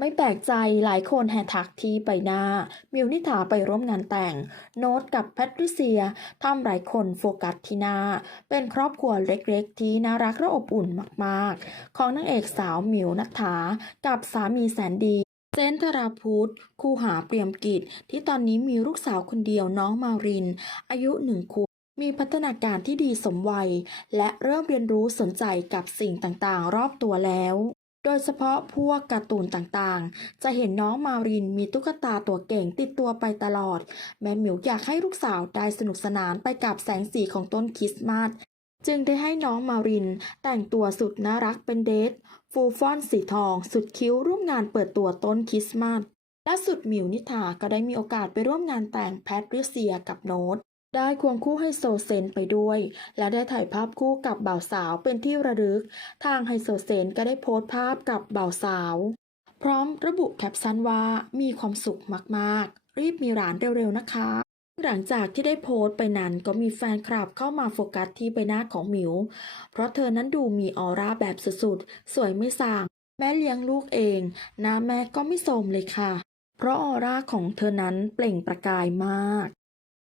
ไม่แปลกใจหลายคนแห่ทักที่ใบหน้า มิวนิถาไปร่วมงานแต่ง โน้ตกับแพทริเซียทำหลายคนโฟกัสที่หน้า เป็นครอบครัวเล็กๆ ที่น่ารักและอบอุ่นมากๆ ของนางเอกสาวมิวนัทธากับสามีแสนดีเซนธราพุทธคูหาเปรียมกิจที่ตอนนี้มีลูกสาวคนเดียวน้องมาริน อายุหนึ่งขวบมีพัฒนาการที่ดีสมวัย และเริ่มเรียนรู้สนใจกับสิ่งต่างๆ รอบตัวแล้ว โดยเฉพาะพวกการ์ตูนต่างๆ จะเห็นน้องมารินมีตุ๊กตาตัวเก่งติดตัวไปตลอด แม่หมิวอยากให้ลูกสาวได้สนุกสนานไปกับแสงสีของต้นคริสต์มาสจึงได้ให้น้องมารินแต่งตัวสุดน่ารักเป็นเดท ฟูฟอนสีทอง สุดคิ้วร่วมงานเปิดตัวต้นคริสต์มาสล่าสุดหมิวนิถาก็ได้มีโอกาสไปร่วมงานแต่งแพทริเซียกับโน้ต ได้ควงคู่ให้โซเซนไปด้วย และได้ถ่ายภาพคู่กับบ่าวสาวเป็นที่ระลึก ทางไฮโซเซนก็ได้โพสต์ภาพกับบ่าวสาว พร้อมระบุแคปชั่นว่ามีความสุขมากๆ รีบมีร้านเร็วๆนะคะ หลังจากที่ได้โพสต์ไปนั้นก็มีแฟนคลับเข้ามาโฟกัสที่ใบหน้าของหมิว เพราะเธอนั้นดูมีออร่าแบบสุดๆ สวยไม่สาง แม่เลี้ยงลูกเองหน้าแม่ก็ไม่โทรมเลยค่ะ เพราะออร่าของเธอนั้นเปล่งประกายมาก